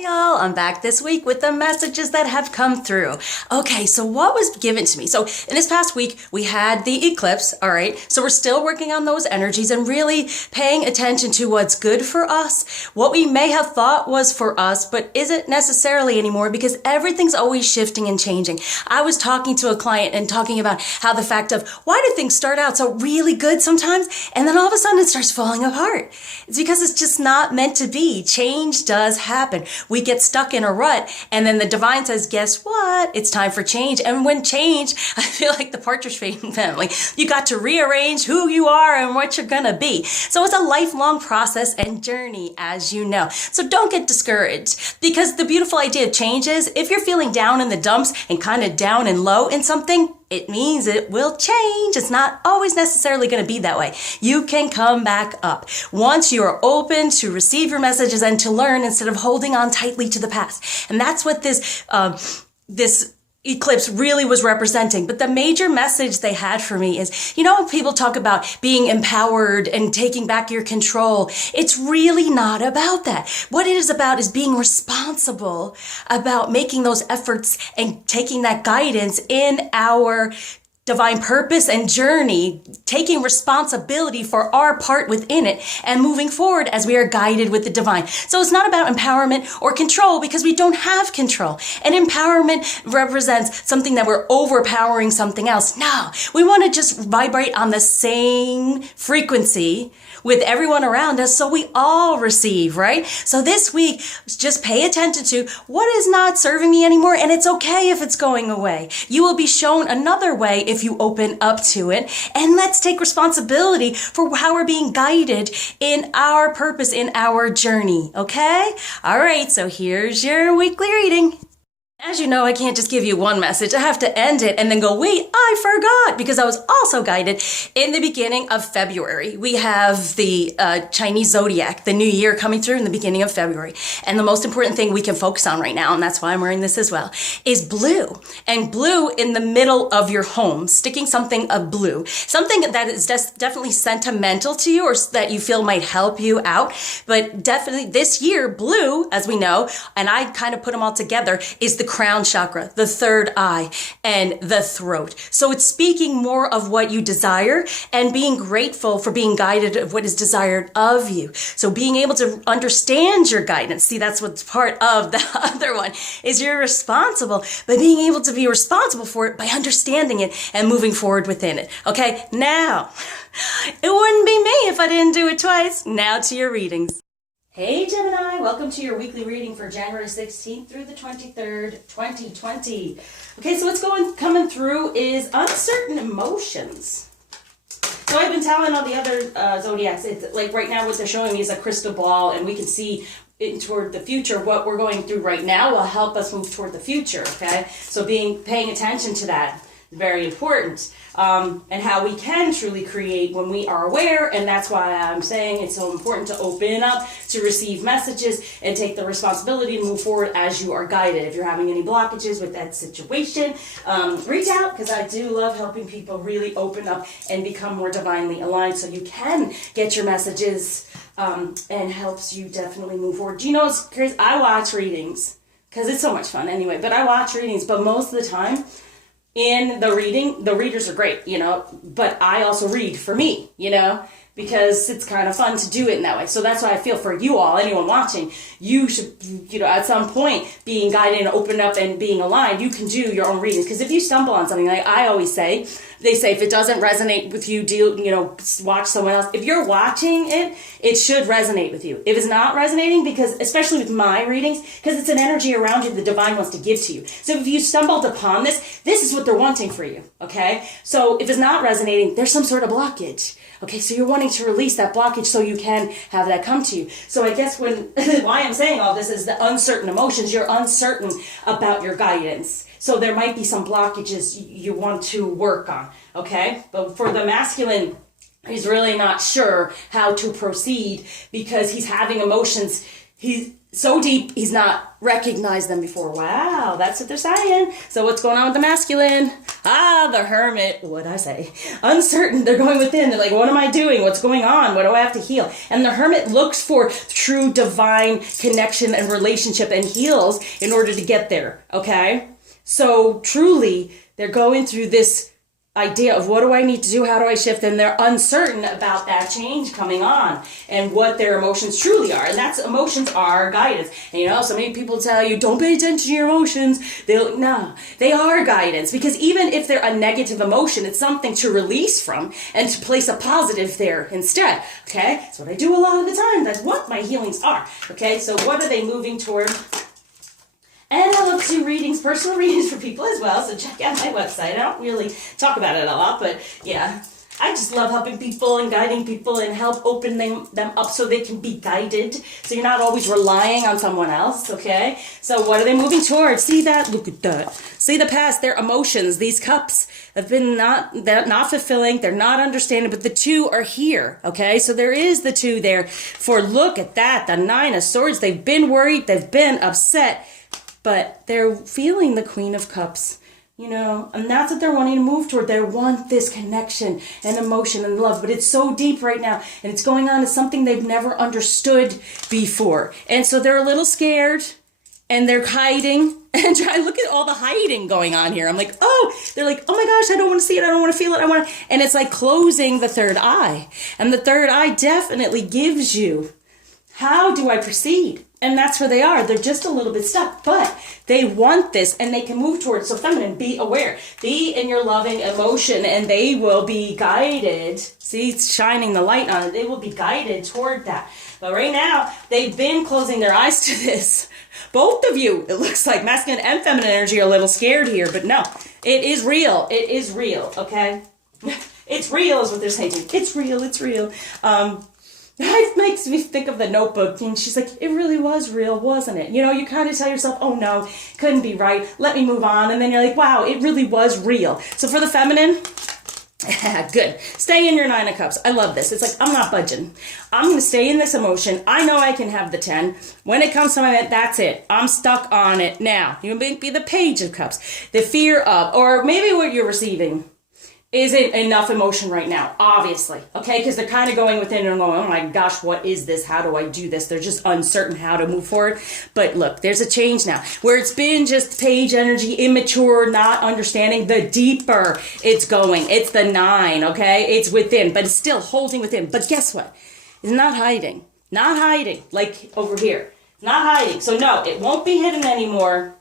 Hey y'all, I'm back this week with the messages that have come through. Okay, so what was given to me? So in this past week, we had the eclipse, all right? So we're still working on those energies and really paying attention to what's good for us, what we may have thought was for us, but isn't necessarily anymore because everything's always shifting and changing. I was talking to a client and talking about how the fact of why do things start out so really good sometimes and then all of a sudden it starts falling apart? It's because it's just not meant to be. Change does happen. We get stuck in a rut and then the divine says, guess what? It's time for change. And when change, I feel like the Partridge Family, you got to rearrange who you are and what you're going to be. So it's a lifelong process and journey, as you know. So don't get discouraged because the beautiful idea of change is if you're feeling down in the dumps and kind of down and low in something, it means it will change. It's not always necessarily going to be that way. You can come back up once you are open to receive your messages and to learn instead of holding on tightly to the past. And that's what this eclipse really was representing. But the major message they had for me is, you know, when people talk about being empowered and taking back your control, it's really not about that. What it is about is being responsible about making those efforts and taking that guidance in our divine purpose and journey, taking responsibility for our part within it and moving forward as we are guided with the divine. So it's not about empowerment or control because we don't have control. And empowerment represents something that we're overpowering something else. No, we want to just vibrate on the same frequency with everyone around us so we all receive, right? So this week, just pay attention to what is not serving me anymore, and it's okay if it's going away. You will be shown another way if you open up to it, and let's take responsibility for how we're being guided in our purpose, in our journey, okay? All right, so here's your weekly reading. As you know, I can't just give you one message. I have to end it and then go, wait, I forgot, because I was also guided in the beginning of February. We have the Chinese zodiac, the new year coming through in the beginning of February. And the most important thing we can focus on right now, and that's why I'm wearing this as well, is blue. And blue in the middle of your home, sticking something of blue, something that is definitely sentimental to you or that you feel might help you out. But definitely this year, blue, as we know, and I kind of put them all together, is the crown chakra, the third eye, and the throat. So it's speaking more of what you desire and being grateful for being guided of what is desired of you. So being able to understand your guidance. See, that's what's part of the other one is you're responsible, but being able to be responsible for it by understanding it and moving forward within it. Okay, now, it wouldn't be me if I didn't do it twice. Now to your readings. Hey Gemini, welcome to your weekly reading for January 16th through the 23rd, 2020. Okay, so what's coming through is uncertain emotions. So I've been telling all the other zodiacs, it's like right now what they're showing me is a crystal ball and we can see toward the future. What we're going through right now will help us move toward the future, okay? So paying attention to that is very important. And how we can truly create when we are aware, and that's why I'm saying it's so important to open up, to receive messages, and take the responsibility to move forward as you are guided. If you're having any blockages with that situation, reach out, because I do love helping people really open up and become more divinely aligned so you can get your messages and helps you definitely move forward. Do you know what's crazy? I watch readings, because it's so much fun anyway, but I watch readings, but most of the time, in the reading, the readers are great, you know, but I also read for me, you know, because it's kind of fun to do it in that way. So that's why I feel for you all, anyone watching, you should, you know, at some point being guided and open up and being aligned, you can do your own readings. Because if you stumble on something, like I always say, they say if it doesn't resonate with you, watch someone else. If you're watching it, it should resonate with you. If it's not resonating, because especially with my readings, because it's an energy around you the divine wants to give to you. So if you stumbled upon this is what they're wanting for you, okay? So if it's not resonating, there's some sort of blockage. Okay, so you're wanting to release that blockage so you can have that come to you. So I guess why I'm saying all this is the uncertain emotions. You're uncertain about your guidance. So there might be some blockages you want to work on, okay? But for the masculine, he's really not sure how to proceed because he's having emotions he's so deep, he's not recognized them before. Wow, that's what they're saying. So what's going on with the masculine? The hermit, what'd I say? Uncertain, they're going within. They're like, what am I doing? What's going on? What do I have to heal? And the hermit looks for true divine connection and relationship and heals in order to get there, okay? So truly, they're going through this idea of what do I need to do? How do I shift? And they're uncertain about that change coming on and what their emotions truly are. And that's emotions are guidance. And so many people tell you, don't pay attention to your emotions. No, they are guidance, because even if they're a negative emotion, it's something to release from and to place a positive there instead. Okay. That's what I do a lot of the time. That's what my healings are. Okay. So what are they moving toward? And I love to do readings, personal readings for people as well. So check out my website. I don't really talk about it a lot, but yeah, I just love helping people and guiding people and help open them up so they can be guided. So you're not always relying on someone else, okay? So what are they moving towards? See that? Look at that. See the past, their emotions. These cups have been they're not fulfilling. They're not understanding, but the two are here, okay? So there is the two there. For look at that, the 9 of Swords. They've been worried. They've been upset. But they're feeling the Queen of Cups, and that's what they're wanting to move toward. They want this connection and emotion and love, but it's so deep right now, and it's going on as something they've never understood before. And so they're a little scared, and they're hiding, and look at all the hiding going on here. I'm like, they're like, oh my gosh, I don't want to see it. I don't want to feel it. And it's like closing the third eye. And the third eye definitely gives you, how do I proceed? And that's where they are. They're just a little bit stuck, but they want this and they can move towards. So feminine, be aware. Be in your loving emotion and they will be guided. See, it's shining the light on it. They will be guided toward that. But right now, they've been closing their eyes to this. Both of you, it looks like masculine and feminine energy are a little scared here, but no, it is real. It is real, okay? It's real is what they're saying to you. It's real, it's real. It makes me think of the Notebook, and she's like, it really was real, wasn't it? You kind of tell yourself, oh no, couldn't be right, let me move on, and then you're like, wow, it really was real. So for the feminine, good. Stay in your 9 of Cups. I love this. It's like, I'm not budging. I'm going to stay in this emotion. I know I can have the 10. When it comes to my event, that's it. I'm stuck on it now. You may be the Page of Cups, the fear of, or maybe what you're receiving isn't enough emotion right now, obviously, okay? Because they're kind of going within and going, oh my gosh, what is this? How do I do this? They're just uncertain how to move forward. But look, there's a change now where it's been just Page energy, immature, not understanding. The deeper it's going. It's the 9, okay? It's within, but it's still holding within. But guess what? It's not hiding. Not hiding, like over here. Not hiding. So no, it won't be hidden anymore.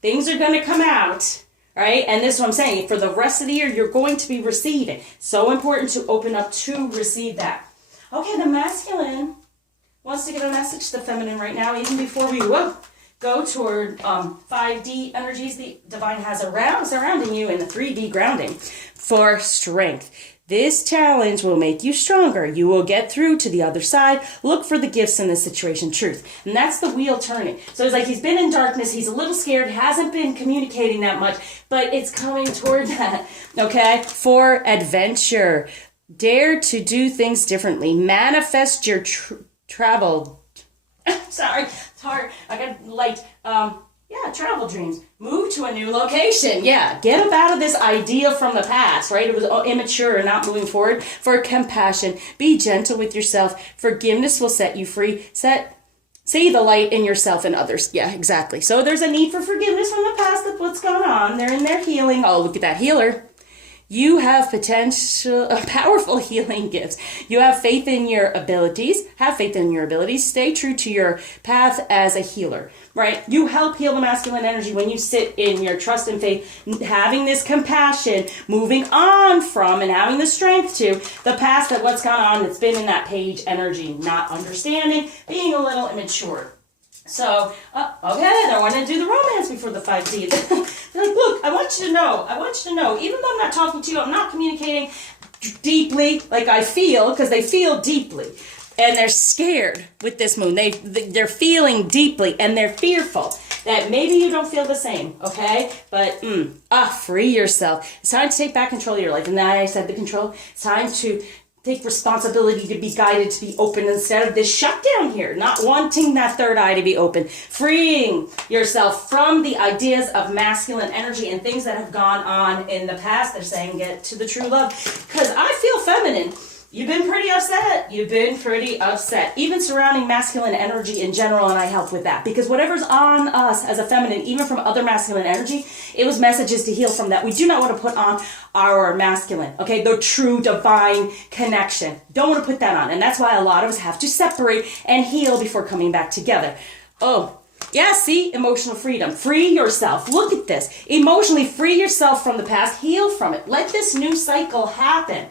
Things are going to come out. Right? And this is what I'm saying. For the rest of the year, you're going to be receiving. So important to open up to receive that. Okay, the masculine wants to give a message to the feminine right now, even before we go toward 5D energies the divine has surrounding you in the 3D grounding for strength. This challenge will make you stronger. You will get through to the other side. Look for the gifts in this situation, truth. And that's the wheel turning. So it's like he's been in darkness. He's a little scared. Hasn't been communicating that much, but it's coming toward that, okay? For adventure. Dare to do things differently. Manifest your travel. Sorry, it's hard. I got light. Travel dreams. Move to a new location. Yeah, get up out of this idea from the past, right? It was immature and not moving forward. For compassion, be gentle with yourself. Forgiveness will set you free. See the light in yourself and others. Yeah, exactly. So there's a need for forgiveness from the past. That's what's going on. They're in their healing. Oh, look at that healer. You have powerful healing gifts. You have faith in your abilities. Have faith in your abilities. Stay true to your path as a healer, right? You help heal the masculine energy when you sit in your trust and faith, having this compassion, moving on from and having the strength to the past of what's gone on that's been in that Page energy, not understanding, being a little immature. So, okay, they want to do the romance before the 5D. They're like, look, I want you to know, even though I'm not talking to you, I'm not communicating deeply like I feel, because they feel deeply. And they're scared with this moon. They're feeling deeply, and they're fearful that maybe you don't feel the same, okay? But, free yourself. It's time to take back control of your life. And then I said the control. It's time to take responsibility to be guided, to be open instead of this shutdown here, not wanting that third eye to be open, freeing yourself from the ideas of masculine energy and things that have gone on in the past. They're saying get to the true love, because I feel feminine. You've been pretty upset. You've been pretty upset. Even surrounding masculine energy in general, and I help with that. Because whatever's on us as a feminine, even from other masculine energy, it was messages to heal from that. We do not want to put on our masculine, okay? The true divine connection. Don't want to put that on. And that's why a lot of us have to separate and heal before coming back together. Oh, yeah, see? Emotional freedom. Free yourself. Look at this. Emotionally free yourself from the past. Heal from it. Let this new cycle happen.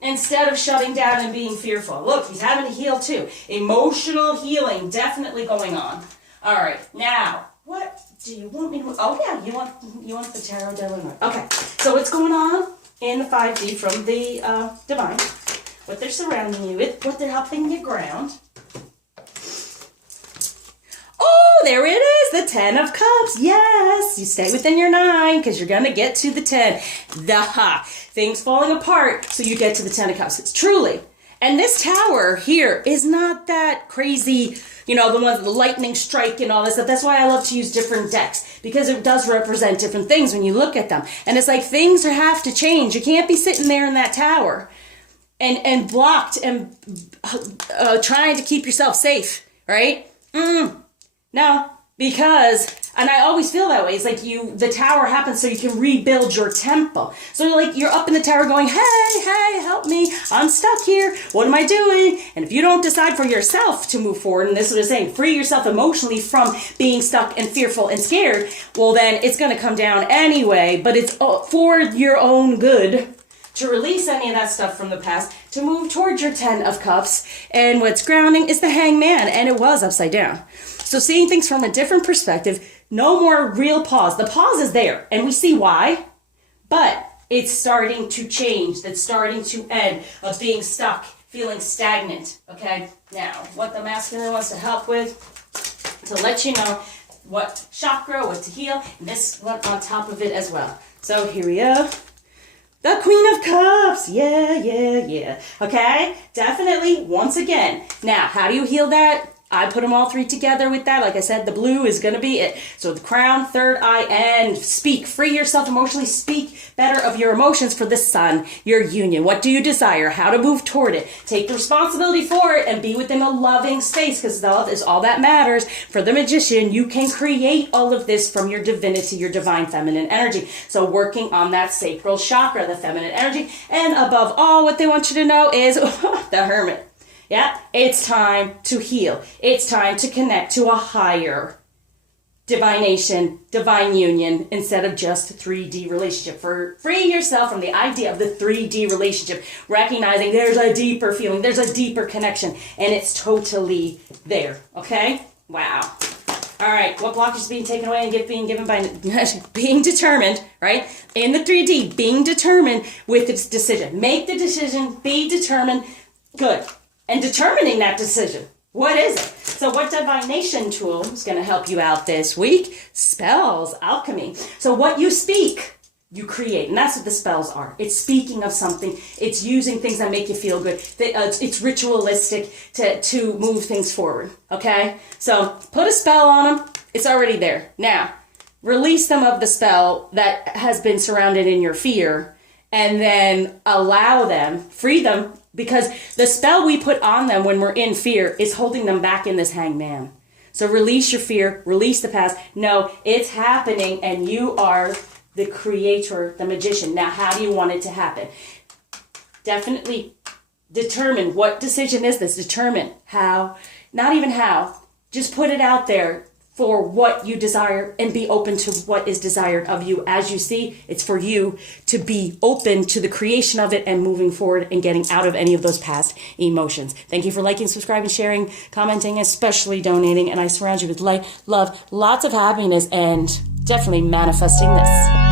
Instead of shutting down and being fearful. Look, he's having to heal too. Emotional healing definitely going on. All right, now, what do you want me to... Oh, yeah, you want the Tarot de Lenormand. Okay, so what's going on in the 5D from the Divine, what they're surrounding you with, what they're helping you ground. Oh, there it is, the 10 of Cups. Yes, you stay within your 9 because you're going to get to the 10. Things falling apart, so you get to the 10 of Cups. It's truly. And this tower here is not that crazy, you know, the one with the lightning strike and all this stuff. That's why I love to use different decks, because it does represent different things when you look at them. And it's like things have to change. You can't be sitting there in that tower and blocked and trying to keep yourself safe, right? No, because, and I always feel that way. It's like the tower happens so you can rebuild your temple. So like you're up in the tower going, hey, help me. I'm stuck here. What am I doing? And if you don't decide for yourself to move forward, and this is what I'm saying, free yourself emotionally from being stuck and fearful and scared, well then it's going to come down anyway, but it's for your own good to release any of that stuff from the past, to move towards your 10 of Cups. And what's grounding is the Hangman, and it was upside down. So seeing things from a different perspective, no more real pause. The pause is there, and we see why, but it's starting to change. That's starting to end of being stuck, feeling stagnant, okay? Now, what the masculine wants to help with, to let you know what chakra, what to heal, and this one on top of it as well. So here we go. The Queen of Cups. Yeah. Okay? Definitely, once again. Now, how do you heal that? I put them all three together with that. Like I said, the blue is going to be it. So the crown, third eye, and speak. Free yourself emotionally. Speak better of your emotions for the sun, your union. What do you desire? How to move toward it. Take responsibility for it and be within a loving space, because love is all that matters. For the magician, you can create all of this from your divinity, your divine feminine energy. So working on that sacral chakra, the feminine energy. And above all, what they want you to know is the Hermit. Yeah, it's time to heal. It's time to connect to a higher divination, divine union, instead of just a 3D relationship. Free yourself from the idea of the 3D relationship, recognizing there's a deeper feeling, there's a deeper connection, and it's totally there, okay? Wow. All right, what block is being taken away and being given by being determined, right? In the 3D, being determined with its decision. Make the decision, be determined, good. And determining that decision. What is it? So what divination tool is going to help you out this week? Spells, alchemy. So what you speak, you create. And that's what the spells are. It's speaking of something. It's using things that make you feel good. It's ritualistic to move things forward. Okay? So put a spell on them. It's already there. Now, release them of the spell that has been surrounded in your fear. And then allow them, free them, because the spell we put on them when we're in fear is holding them back in this hangman. So release your fear, release the past. No, it's happening, and you are the creator, the magician. Now, how do you want it to happen? Definitely determine what decision is this. Determine how, not even how, just put it out there for what you desire and be open to what is desired of you. As you see, it's for you to be open to the creation of it and moving forward and getting out of any of those past emotions. Thank you for liking, subscribing, sharing, commenting, especially donating. And I surround you with light, love, lots of happiness, and definitely manifesting this.